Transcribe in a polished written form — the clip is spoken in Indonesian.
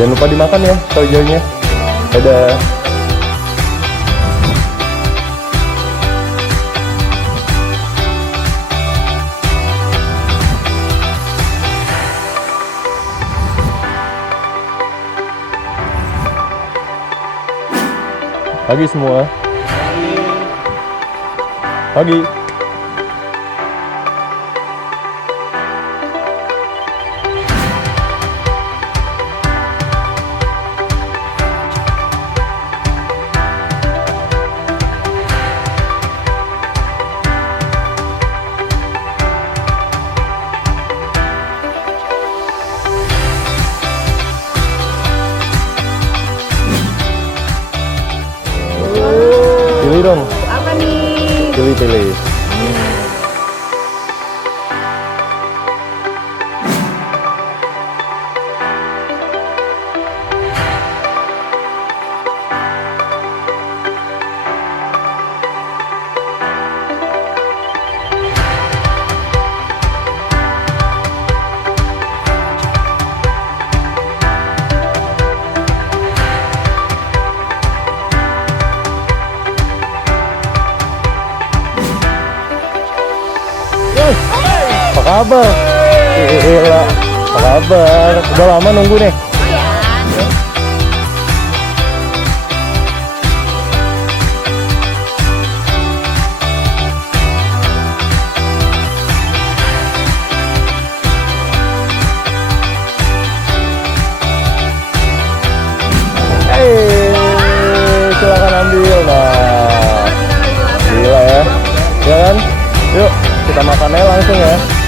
Jangan lupa dimakan ya soyjoynya. Dadah. Pagi semua. Pagi. Pilih dong. Apa nih? Pilih. Apa kabar? Gila, apa kabar? Udah lama nunggu nih. Silakan ambil. Nah, gila ya. Ya kan? Yuk, kita makannya langsung ya.